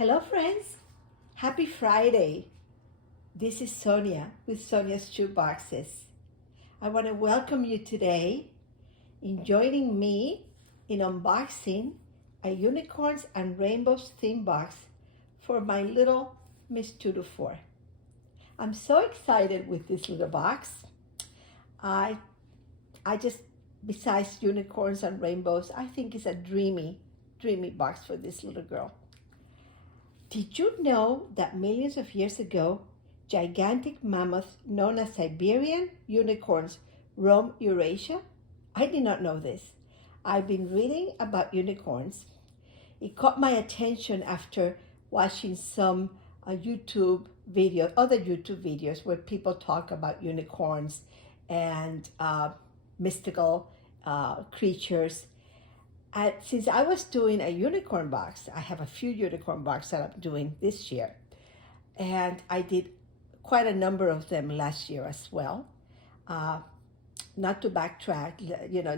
Hello, friends. Happy Friday. This is Sonia with Sonia's Shoe Boxes. I want to welcome you today in joining me in unboxing a unicorns and rainbows theme box for my little Miss 2 to 4. I'm so excited with this little box. I just, besides unicorns and rainbows, I think it's a dreamy box for this little girl. Did you know that millions of years ago, gigantic mammoths known as Siberian unicorns roamed Eurasia? I did not know this. I've been reading about unicorns. It caught my attention after watching some other YouTube videos where people talk about unicorns and mystical creatures. Since I was doing a unicorn box, I have a few unicorn boxes that I'm doing this year. And I did quite a number of them last year as well. Not to backtrack,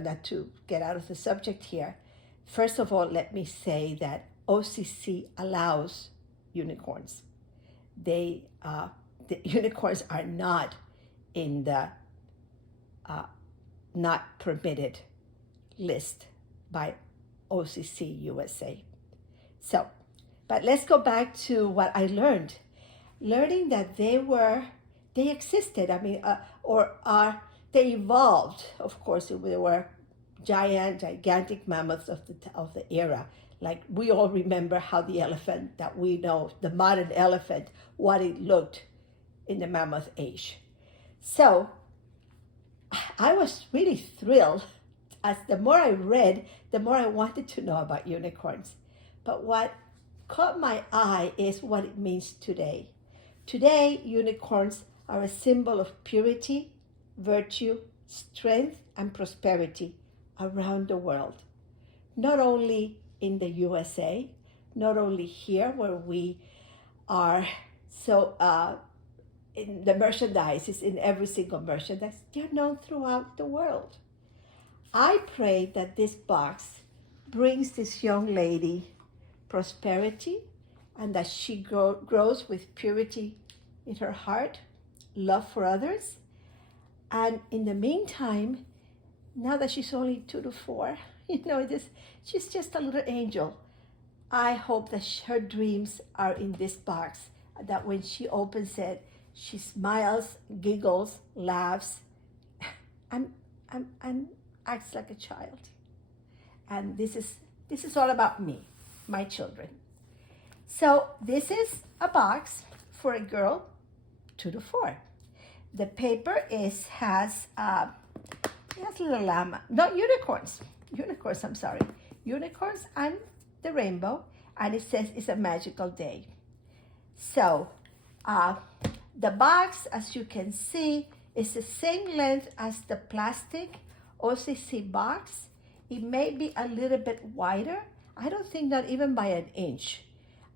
not to get out of the subject here. First of all, let me say that OCC allows unicorns. The unicorns are not in the not permitted list by OCC USA. So, but let's go back to what I learned. Learning that they existed. They evolved. Of course, they were gigantic mammoths of the era. Like we all remember how the elephant that we know, the modern elephant, what it looked in the mammoth age. So I was really thrilled. As the more I read, the more I wanted to know about unicorns. But what caught my eye is what it means today. Today, unicorns are a symbol of purity, virtue, strength, and prosperity around the world. Not only in the USA, not only here where we are so in the merchandise, is in every single merchandise, they're known throughout the world. I pray that this box brings this young lady prosperity and that she grows with purity in her heart, love for others. And in the meantime, now that she's only 2 to 4, she's just a little angel. I hope that her dreams are in this box, that when she opens it, she smiles, giggles, laughs, and acts like a child. And this is all about me, my children. So this is a box for a girl 2 to 4. The paper has little llama, not unicorns. Unicorns and the rainbow, and it says it's a magical day. So the box, as you can see, is the same length as the plastic OCC box. It may be a little bit wider. I don't think not even by an inch.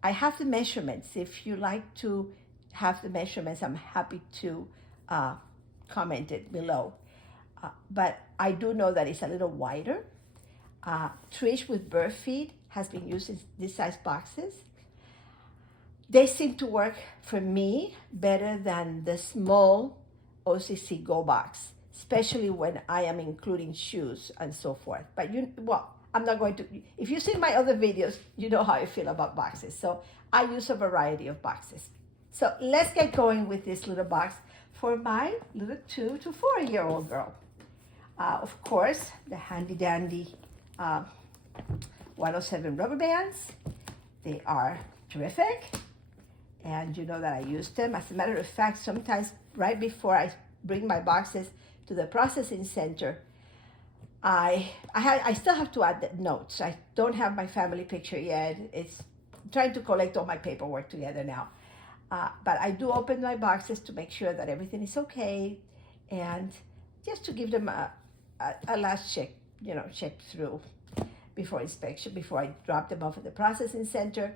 I have the measurements. If you like to have the measurements, I'm happy to comment it below. But I do know that it's a little wider. Trish with bird feed has been using this size boxes. They seem to work for me better than the small OCC Go box, especially when I am including shoes and so forth. But I'm not going to, if you've seen my other videos, you know how I feel about boxes. So I use a variety of boxes. So let's get going with this little box for my little 2 to 4-year-old girl. Of course, the handy dandy 107 rubber bands. They are terrific. And you know that I use them. As a matter of fact, sometimes right before I bring my boxes to the processing center, I still have to add the notes. I don't have my family picture yet. It's trying to collect all my paperwork together now. But I do open my boxes to make sure that everything is okay, and just to give them a last check through before inspection, before I drop them off at the processing center.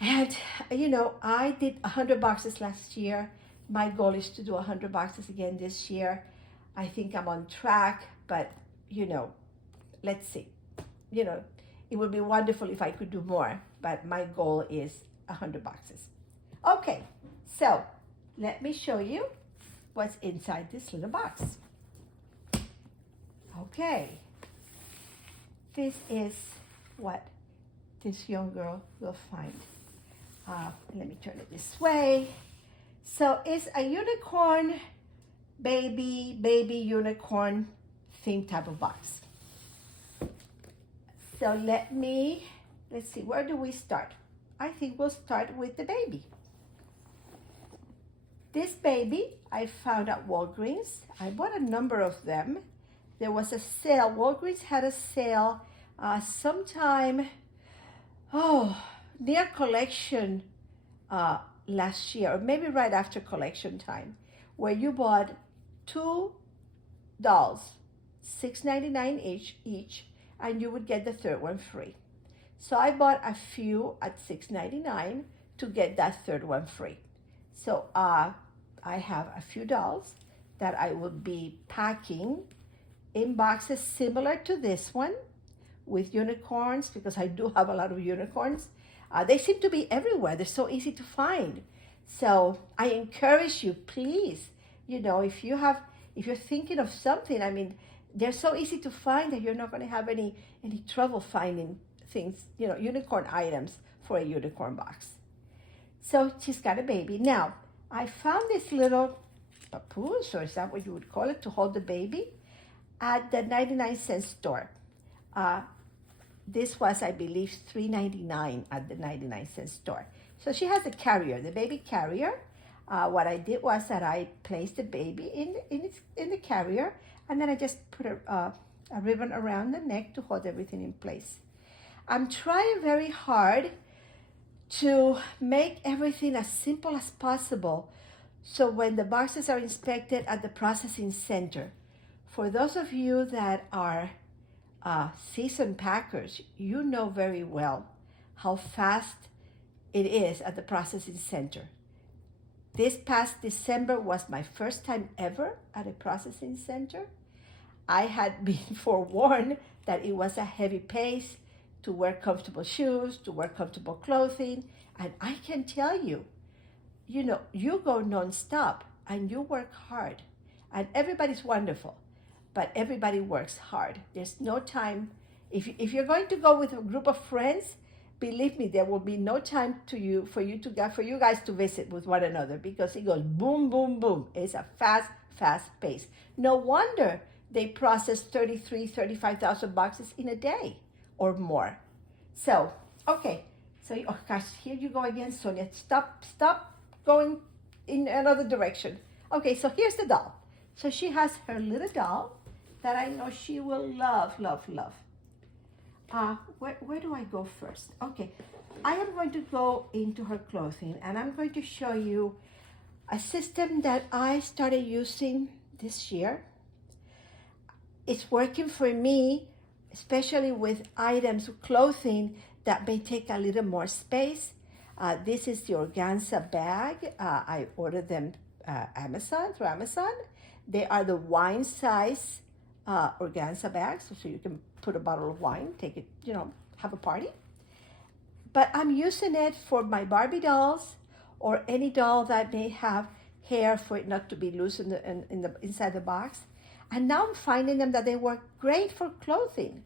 And I did 100 boxes last year. My goal is to do 100 boxes again this year. I think I'm on track, but let's see. it would be wonderful if I could do more, but my goal is 100 boxes. Okay, so let me show you what's inside this little box. Okay, this is what this young girl will find. Let me turn it this way. So it's a unicorn, baby unicorn theme type of box. So let's see, where do we start? I think we'll start with the baby. This baby I found at Walgreens. I bought a number of them. There was a sale. Walgreens had a sale sometime, near collection last year, or maybe right after collection time, where you bought 2 dolls, $6.99 each, and you would get the third one free. So I bought a few at $6.99 to get that third one free. So I have a few dolls that I will be packing in boxes similar to this one with unicorns, because I do have a lot of unicorns. They seem to be everywhere. They're so easy to find. So I encourage you, please, if you're thinking of something, I mean, they're so easy to find that you're not going to have any trouble finding things, unicorn items for a unicorn box. So she's got a baby. Now, I found this little papoose, or is that what you would call it, to hold the baby, at the 99-cent store. This was, I believe, $3.99 at the 99-cent store. So she has a carrier, the baby carrier. What I did was that I placed the baby in the carrier, and then I just put a ribbon around the neck to hold everything in place. I'm trying very hard to make everything as simple as possible, so when the boxes are inspected at the processing center, for those of you that are seasoned packers, you know very well how fast it is at the processing center. This past December was my first time ever at a processing center. I had been forewarned that it was a heavy pace to wear comfortable shoes, to wear comfortable clothing, and I can tell you, you go nonstop and you work hard, and everybody's wonderful, but everybody works hard. There's no time. If you're going to go with a group of friends, believe me, there will be no time for you guys to visit with one another, because it goes boom, boom, boom. It's a fast pace. No wonder they process 35,000 boxes in a day or more. So, okay. So, oh gosh, here you go again, Sonia. Stop going in another direction. Okay, so here's the doll. So she has her little doll that I know she will love. Where do I go first? Okay, I am going to go into her clothing, and I'm going to show you a system that I started using this year. It's working for me, especially with items, clothing that may take a little more space. This is the organza bag. I ordered them through Amazon. They are the wine size organza bags, so you can put a bottle of wine, take it, have a party. But I'm using it for my Barbie dolls, or any doll that may have hair, for it not to be loose inside the box. And now I'm finding them that they work great for clothing.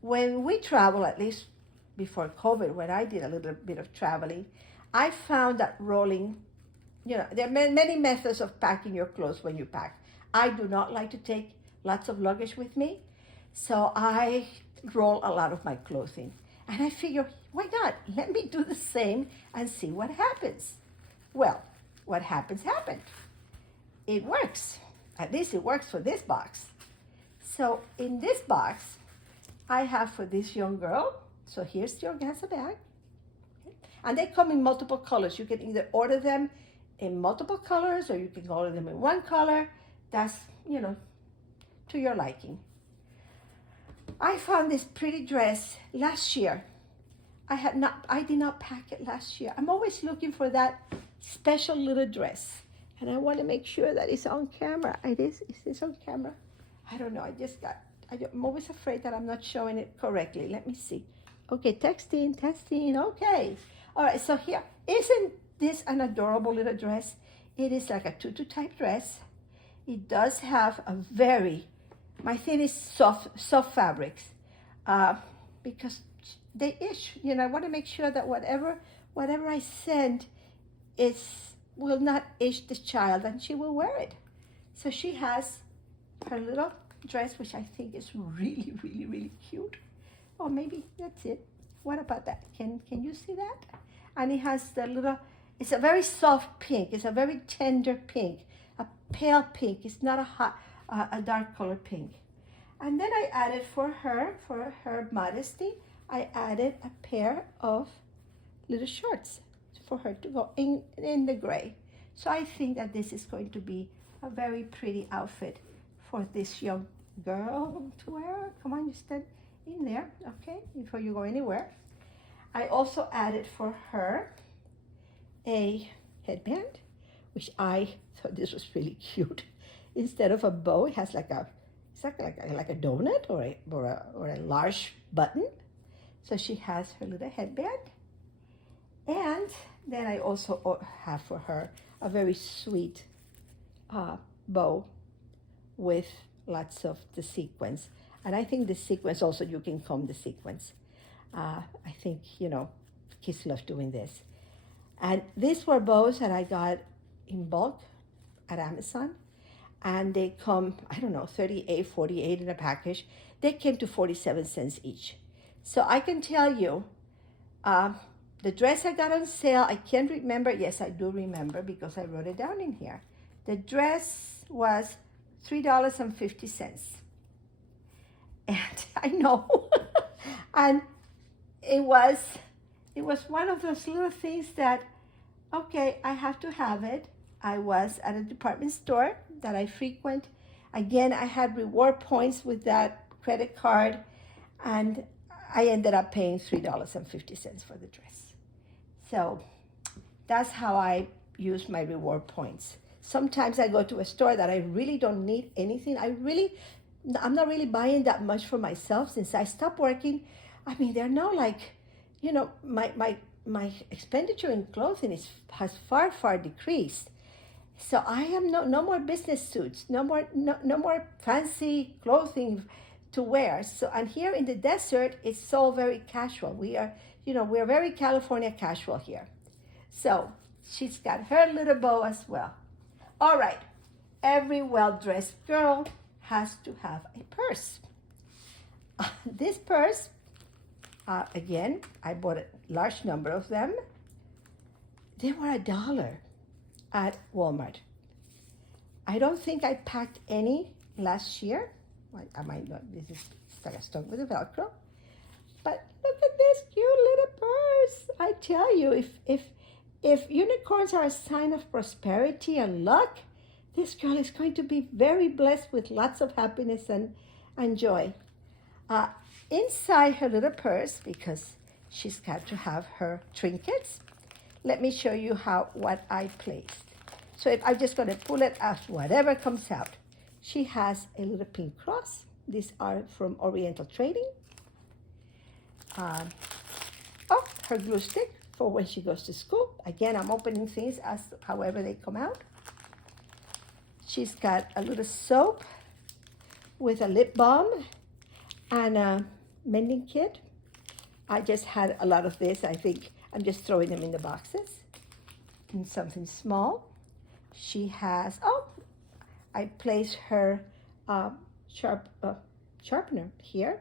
When we travel, at least before COVID, when I did a little bit of traveling, I found that rolling, there are many methods of packing your clothes when you pack. I do not like to take lots of luggage with me, so I roll a lot of my clothing. And I figure, why not? Let me do the same and see what happens. Well, what happened. It works. At least it works for this box. So in this box, I have for this young girl, so here's the organza bag. And they come in multiple colors. You can either order them in multiple colors, or you can order them in one color. That's, to your liking. I found this pretty dress last year. I did not pack it last year. I'm always looking for that special little dress. And I want to make sure that it's on camera. It is. Is this on camera? I don't know. I just got I'm always afraid that I'm not showing it correctly. Let me see. Okay, testing. Okay. All right, so here, isn't this an adorable little dress? It is like a tutu type dress. It does have a very, my thing is soft fabrics, because they itch. I want to make sure that whatever I send will not itch the child, and she will wear it. So she has her little dress, which I think is really, really, really cute. Oh, maybe that's it. What about that? Can you see that? And it has the little, it's a very soft pink. It's a very tender pink, a pale pink. It's not a dark color pink. And then I added for her modesty, I added a pair of little shorts for her to go in the gray. So I think that this is going to be a very pretty outfit for this young girl to wear. Come on, you stand in there, okay, before you go anywhere. I also added for her a headband, which I thought this was really cute. Instead of a bow, it has like a donut or a large button. So she has her little headband. And then I also have for her a very sweet bow with lots of the sequins. And I think the sequins also, you can comb the sequins. I think, kids love doing this. And these were bows that I got in bulk at Amazon. And they come, I don't know, 38, 48 in a package. They came to 47 cents each. So I can tell you, the dress I got on sale, I can't remember. Yes, I do remember because I wrote it down in here. The dress was $3.50. And I know. And it was one of those little things that, okay, I have to have it. I was at a department store that I frequent. Again, I had reward points with that credit card, and I ended up paying $3.50 for the dress. So that's how I use my reward points. Sometimes I go to a store that I really don't need anything. I'm not really buying that much for myself since I stopped working. I mean, they're now like, my expenditure in clothing has far decreased. So I am no more business suits, no more fancy clothing to wear. So, and here in the desert, it's so very casual. We are very California casual here. So she's got her little bow as well. All right, every well-dressed girl has to have a purse. This purse, again, I bought a large number of them. They were $1 at Walmart. I don't think I packed any last year. I might not, this is stuck with the Velcro. But look at this cute little purse. I tell you, if unicorns are a sign of prosperity and luck, this girl is going to be very blessed with lots of happiness and joy. Inside her little purse, because she's got to have her trinkets, let me show you what I placed. So if I'm just going to pull it out, whatever comes out. She has a little pink cross. These are from Oriental Trading. Her glue stick for when she goes to school. Again, I'm opening things as however they come out. She's got a little soap with a lip balm and a mending kit. I just had a lot of this. I think I'm just throwing them in the boxes. And something small. She has, I placed her sharpener here.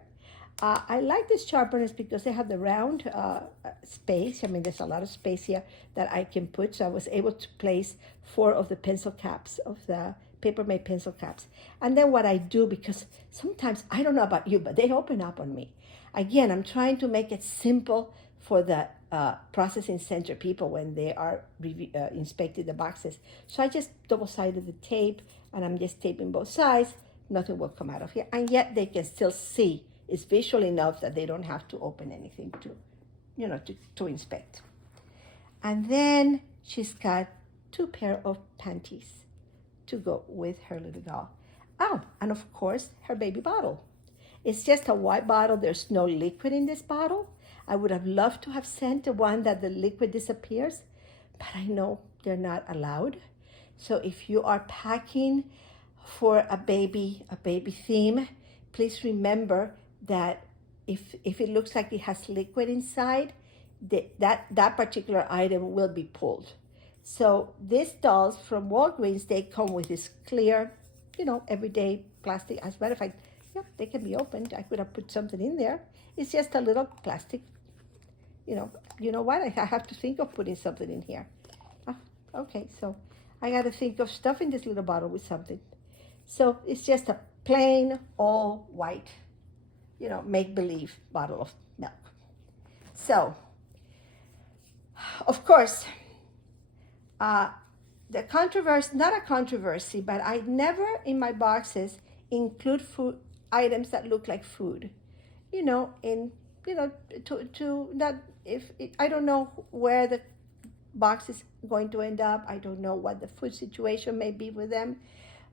I like these sharpeners because they have the round space. I mean, there's a lot of space here that I can put. So I was able to place 4 of the pencil caps, of the Paper Mate pencil caps. And then what I do, because sometimes, I don't know about you, but they open up on me. Again, I'm trying to make it simple for the processing center people when they are inspecting the boxes. So I just double-sided the tape, and I'm just taping both sides. Nothing will come out of here. And yet they can still see. It's visual enough that they don't have to open anything to inspect. And then she's got 2 pair of panties to go with her little doll. Oh, and of course, her baby bottle. It's just a white bottle. There's no liquid in this bottle. I would have loved to have sent the one that the liquid disappears, but I know they're not allowed. So if you are packing for a baby theme, please remember that if it looks like it has liquid inside, that particular item will be pulled. So these dolls from Walgreens, they come with this clear, everyday plastic. As a matter of fact, yeah, they can be opened. I could have put something in there. It's just a little plastic. You know what? I have to think of putting something in here. Okay, so I got to think of stuffing this little bottle with something. So it's just a plain, all white, make-believe bottle of milk. So, of course, the controversy, not a controversy, but I never in my boxes include food items that look like food. To not, I don't know where the box is going to end up. I don't know what the food situation may be with them.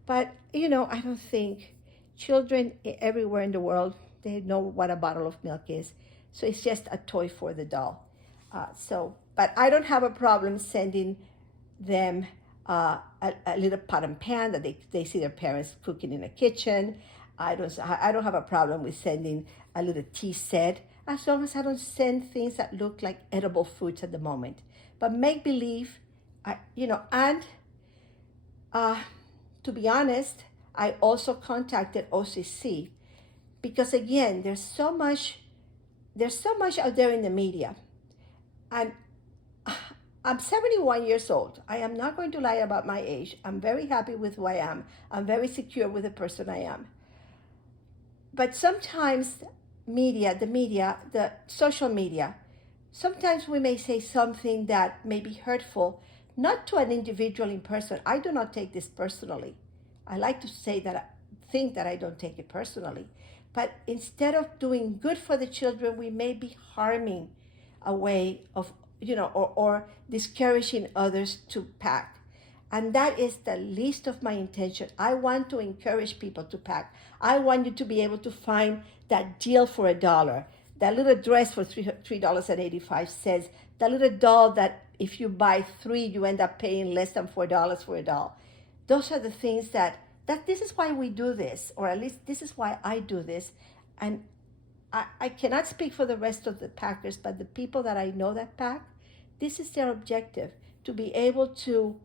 But, I don't think children everywhere in the world, they know what a bottle of milk is. So it's just a toy for the doll. But I don't have a problem sending them a little pot and pan that they see their parents cooking in the kitchen. I don't have a problem with sending a little tea set, as long as I don't send things that look like edible foods at the moment. But make believe, and to be honest, I also contacted OCC because again, there's so much out there in the media, and I'm 71 years old. I am not going to lie about my age. I'm very happy with who I am. I'm very secure with the person I am. But sometimes the social media, sometimes we may say something that may be hurtful, not to an individual in person. I do not take this personally. I like to think that I don't take it personally. But instead of doing good for the children, we may be harming a way of, or discouraging others to pack. And that is the least of my intention. I want to encourage people to pack. I want you to be able to find that deal for $1, that little dress for $3.85, that little doll that if you buy 3, you end up paying less than $4 for a doll. Those are the things that this is why we do this, or at least this is why I do this. And I cannot speak for the rest of the packers, but the people that I know that pack, this is their objective, to be able to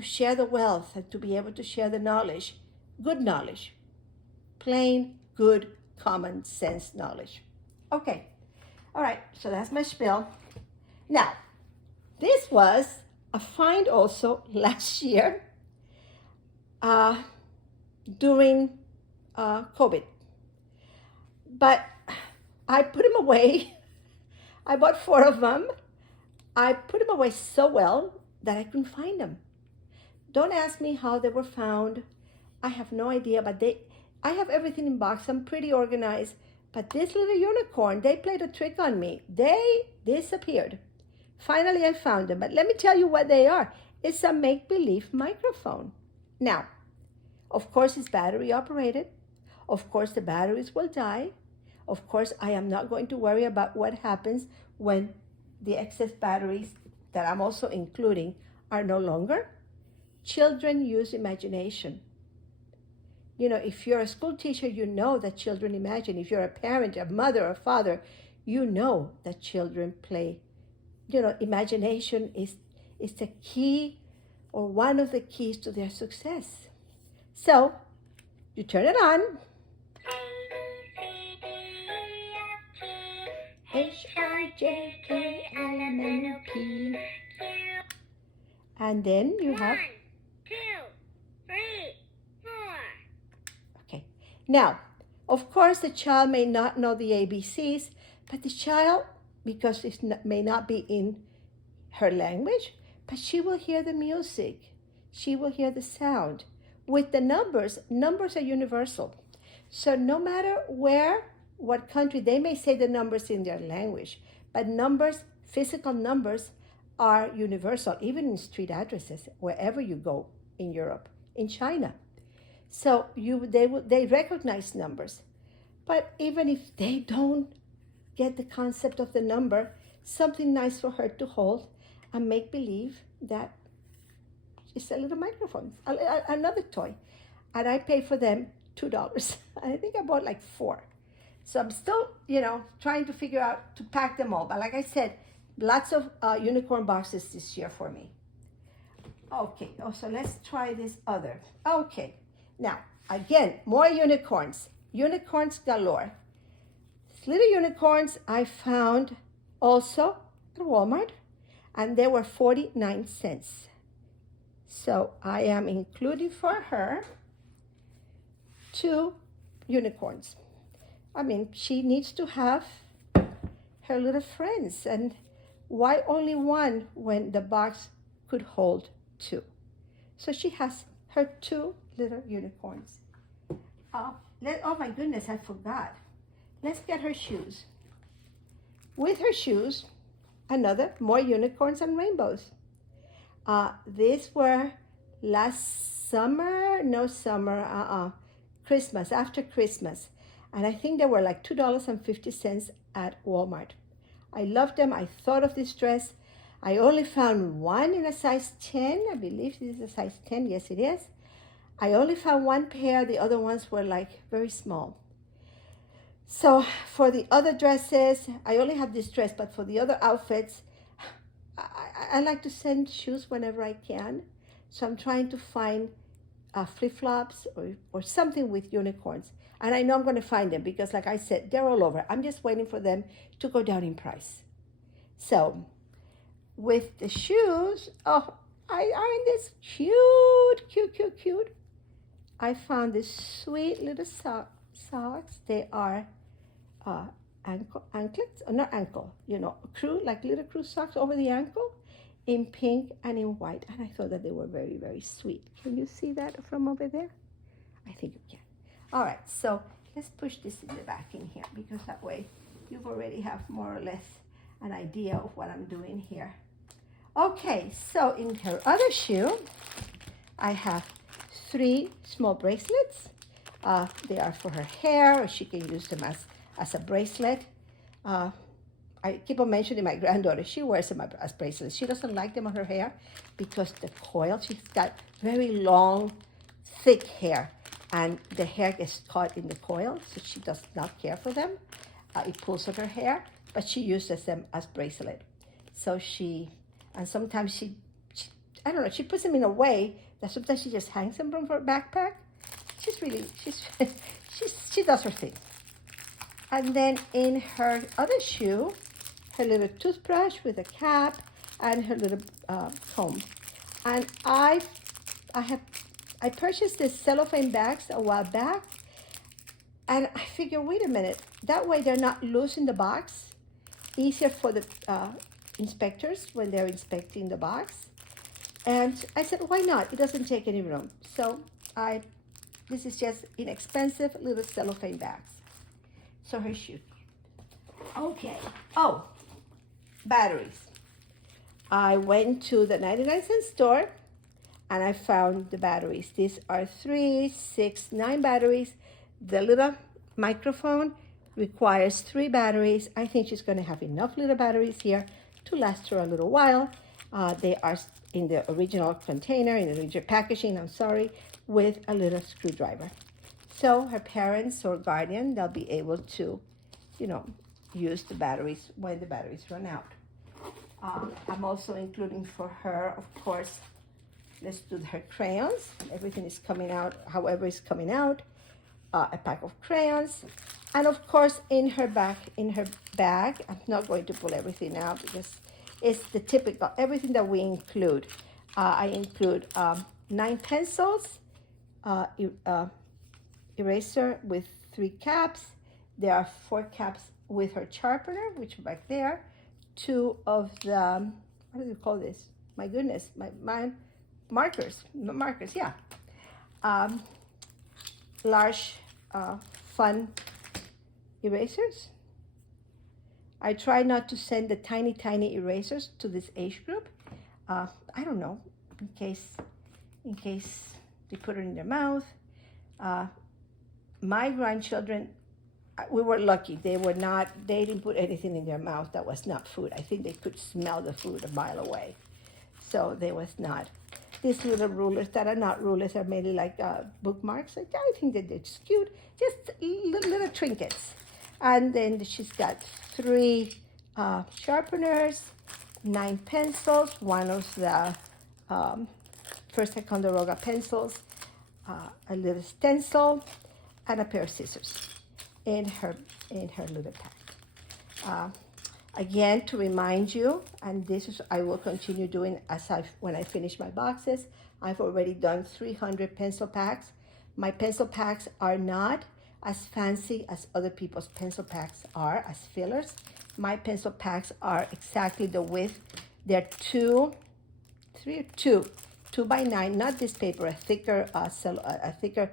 share the wealth and to be able to share the knowledge, good knowledge, plain, good, common sense knowledge. Okay, all right, so that's my spiel. Now, this was a find also last year during COVID. But I put them away. I bought 4 of them. I put them away so well that I couldn't find them. Don't ask me how they were found. I have no idea, but I have everything in box. I'm pretty organized. But this little unicorn, they played a trick on me. They disappeared. Finally, I found them. But let me tell you what they are. It's a make-believe microphone. Now, of course, it's battery operated. Of course, the batteries will die. Of course, I am not going to worry about what happens when the excess batteries that I'm also including are no longer. Children use imagination. If you're a school teacher, you know that children imagine. If you're a parent, a mother, a father, you know that children play. Imagination is the key, or one of the keys to their success. So, you turn it on. HIJKLMNOP. And then you have 1, 2, 3, 4. Okay. Now, of course, the child may not know the ABCs, but the child, because it may not be in her language, but she will hear the music. She will hear the sound. With the numbers are universal. So no matter what country, they may say the numbers in their language, but physical numbers are universal, even in street addresses, wherever you go in Europe, in China. So they recognize numbers. But even if they don't get the concept of the number, something nice for her to hold and make believe that it's a little microphone, another toy. And I paid for them $2. I think I bought like 4. So I'm still, trying to figure out to pack them all. But like I said, lots of unicorn boxes this year for me. Okay, so let's try this other. Okay, now, again, more unicorns. Unicorns galore. Little unicorns I found also at Walmart, and they were 49 cents. So I am including for her 2 unicorns. I mean, she needs to have her little friends, and why only 1 when the box could hold 2? So she has her 2 little unicorns. Oh my goodness, I forgot. Let's get her shoes. With her shoes, more unicorns and rainbows. These were Christmas, after Christmas. And I think they were like $2.50 at Walmart. I loved them. I thought of this dress. I only found 1 in a size 10. I believe this is a size 10. Yes, it is. I only found 1 pair. The other ones were like very small. So for the other dresses, I only have this dress, but for the other outfits, I like to send shoes whenever I can. So I'm trying to find flip-flops or something with unicorns. And I know I'm going to find them because, like I said, they're all over. I'm just waiting for them to go down in price. So with the shoes, I find this cute. I found this sweet little socks. They are anklets, or not ankle, little crew socks over the ankle in pink and in white. And I thought that they were very, very sweet. Can you see that from over there? I think you can. All right, so let's push this in the back in here because that way you already have more or less an idea of what I'm doing here. Okay, so in her other shoe, I have 3 small bracelets. They are for her hair, or she can use them as a bracelet. I keep on mentioning my granddaughter. She wears them as bracelets. She doesn't like them on her hair because the coil, she's got very long, thick hair, and the hair gets caught in the coil, so she does not care for them. It pulls at her hair, but she uses them as bracelet. So sometimes she I don't know, she puts them in a way that sometimes she just hangs them from her backpack. She does her thing. And then in her other shoe, her little toothbrush with a cap and her little comb. And I purchased these cellophane bags a while back, and I figure, wait a minute, that way they're not loose in the box. Easier for the inspectors when they're inspecting the box. And I said, why not? It doesn't take any room. So this is just inexpensive little cellophane bags. So her shoe. Okay. Oh, batteries. I went to the 99-cent store and I found the batteries. These are 3, 6, 9 batteries. The little microphone requires 3 batteries. I think she's going to have enough little batteries here to last her a little while. They are in the original container, in the original packaging, with a little screwdriver. So her parents or guardian, they'll be able to, use the batteries when the batteries run out. I'm also including for her, of course, let's do her crayons. Everything is coming out, however it's coming out. A pack of crayons. And of course, in her bag, I'm not going to pull everything out because it's the typical, everything that we include. I include 9 pencils, eraser with 3 caps. There are 4 caps with her sharpener, which are back there. 2 of the, what do you call this? My goodness, my markers, yeah. Large fun erasers. I try not to send the tiny erasers to this age group. I don't know, in case they put it in their mouth. My grandchildren we were lucky. They didn't put anything in their mouth that was not food. I think they could smell the food a mile away. So they was not. These little rulers that are not rulers are mainly like bookmarks. I think that they're just cute, just little trinkets. And then she's got 3 sharpeners, 9 pencils, one of the First Ticonderoga pencils, a little stencil, and a pair of scissors in her little pack. Again, to remind you, and this is I will continue doing when I finish my boxes. I've already done 300 pencil packs. My pencil packs are not as fancy as other people's pencil packs are as fillers. My pencil packs are exactly the width. They're 2 by 9, not this paper, a thicker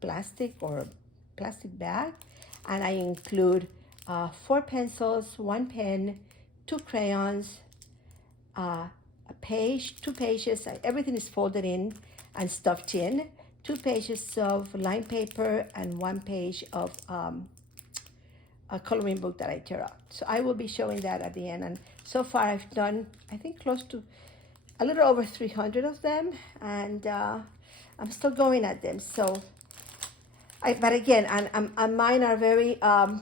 plastic or plastic bag, and I include 4 pencils, 1 pen, 2 crayons, a page, 2 pages. Everything is folded in and stuffed in. 2 pages of line paper and 1 page of a coloring book that I tear out. So I will be showing that at the end. And so far I've done, I think, close to a little over 300 of them, and I'm still going at them. So, but again, and mine are very,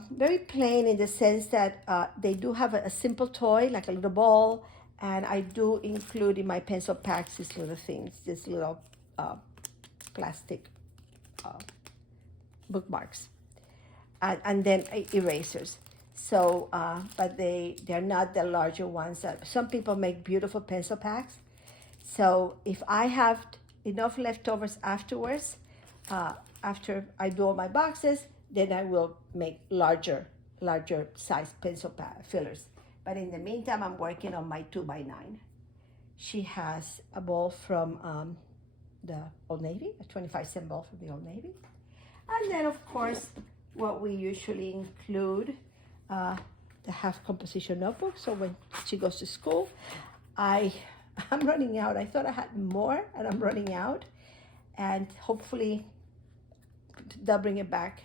very plain in the sense that they do have a simple toy, like a little ball, and I do include in my pencil packs these little things, these little plastic bookmarks, and then erasers. So, but they're not the larger ones. Some people make beautiful pencil packs. So if I have enough leftovers afterwards, after I do all my boxes, then I will make larger size pencil fillers. But in the meantime, I'm working on my 2 by 9. She has a ball from the Old Navy, a 25-cent ball from the Old Navy. And then, of course, what we usually include, the half composition notebook. So when she goes to school, I'm running out. I thought I had more, and I'm running out. And hopefully they'll bring it back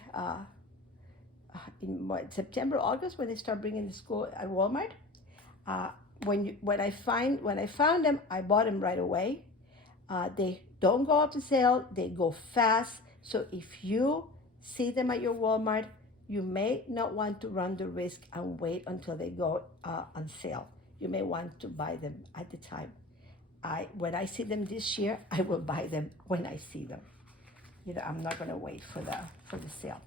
in September, August, when they start bringing the school at Walmart. When I found them, I bought them right away. They don't go up on sale. They go fast. So if you see them at your Walmart, you may not want to run the risk and wait until they go on sale. You may want to buy them at the time. When I see them this year, I will buy them when I see them. You know, I'm not going to wait for the sale.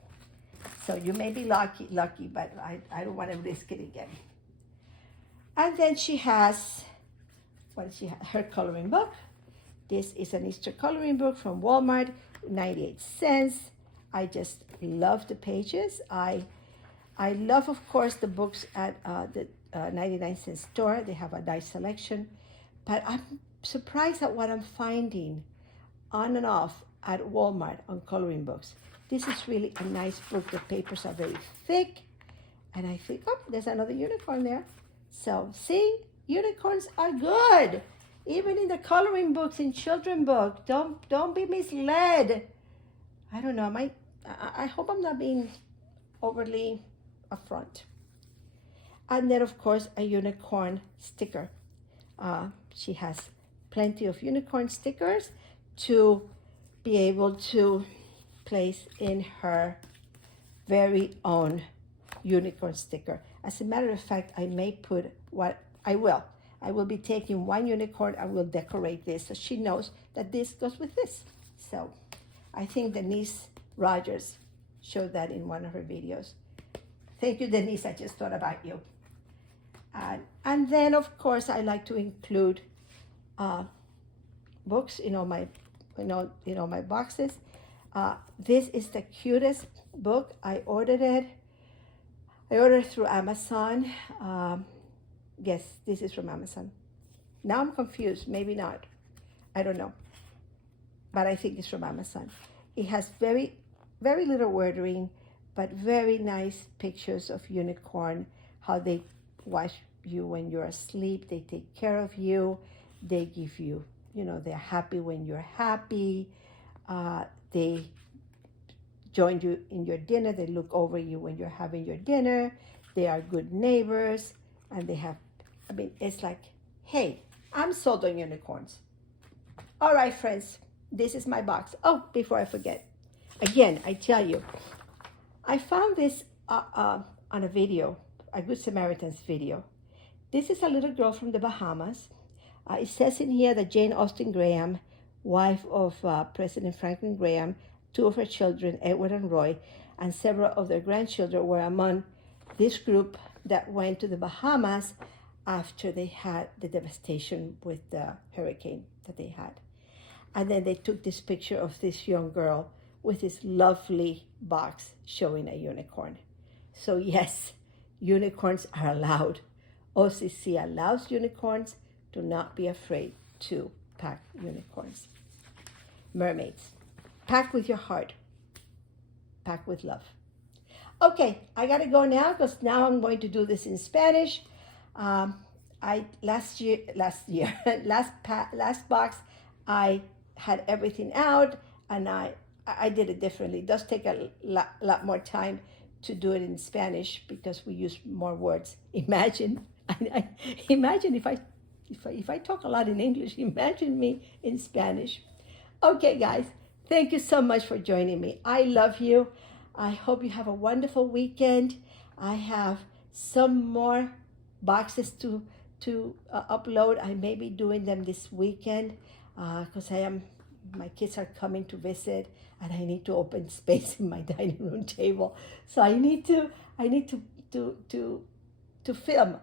So you may be lucky, but I don't want to risk it again. And then she has, her coloring book. This is an Easter coloring book from Walmart, 98 cents. I just love the pages. I love, of course, the books at the 99-cent store. They have a nice selection. But I'm surprised at what I'm finding on and off at Walmart on coloring books. This is really a nice book. The papers are very thick. And I think, oh, there's another unicorn there. So, see, unicorns are good. Even in the coloring books, in children book. Don't be misled. I don't know. I hope I'm not being overly upfront. And then, of course, a unicorn sticker. She has plenty of unicorn stickers to be able to place in her very own unicorn sticker. As a matter of fact, I may put I will be taking one unicorn. I will decorate this so she knows that this goes with this. So I think Denise Rogers showed that in one of her videos. Thank you, Denise. I just thought about you. And then, of course, I like to include books in all my boxes. This is the cutest book. I ordered it through Amazon. Yes, this is from Amazon. Now I'm confused. Maybe not. I don't know. But I think it's from Amazon. It has very, very little wording, but very nice pictures of unicorn, how they watch you when you're asleep. They take care of you. They give you, they're happy when you're happy. They join you in your dinner. They look over you when you're having your dinner. They are good neighbors, and they have, I mean, it's like, hey, I'm sold on unicorns. All right, friends, this is my box. Oh, before I forget, again, I tell you, I found this on a video, a Good Samaritan's video. This is a little girl from the Bahamas. It says in here that Jane Austen Graham, wife of President Franklin Graham, two of her children, Edward and Roy, and several of their grandchildren were among this group that went to the Bahamas after they had the devastation with the hurricane that they had. And then they took this picture of this young girl with this lovely box showing a unicorn. So yes, unicorns are allowed. OCC allows unicorns. Do not be afraid to pack unicorns. Mermaids, pack with your heart. Pack with love. Okay, I gotta go now because now I'm going to do this in Spanish. Last box, I had everything out, and I did it differently. It does take a lot more time to do it in Spanish because we use more words. Imagine, imagine if I talk a lot in English. Imagine me in Spanish. Okay, guys, thank you so much for joining me. I love you. I hope you have a wonderful weekend. I have some more boxes to upload. I may be doing them this weekend because my kids are coming to visit, and I need to open space in my dining room table. So I need to film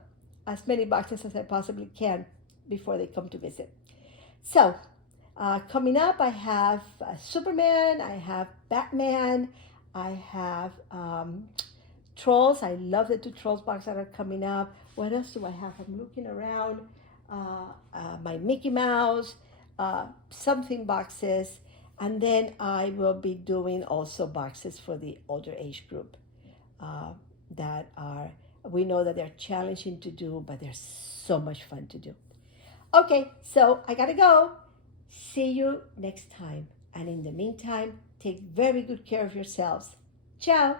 as many boxes as I possibly can before they come to visit. So coming up, I have Superman, I have Batman, I have Trolls. I love the two Trolls boxes that are coming up. What else do I have? I'm looking around. My Mickey Mouse, something boxes, and then I will be doing also boxes for the older age group that are, we know that they're challenging to do, but they're so much fun to do. Okay, so I gotta go. See you next time. And in the meantime, take very good care of yourselves. Ciao.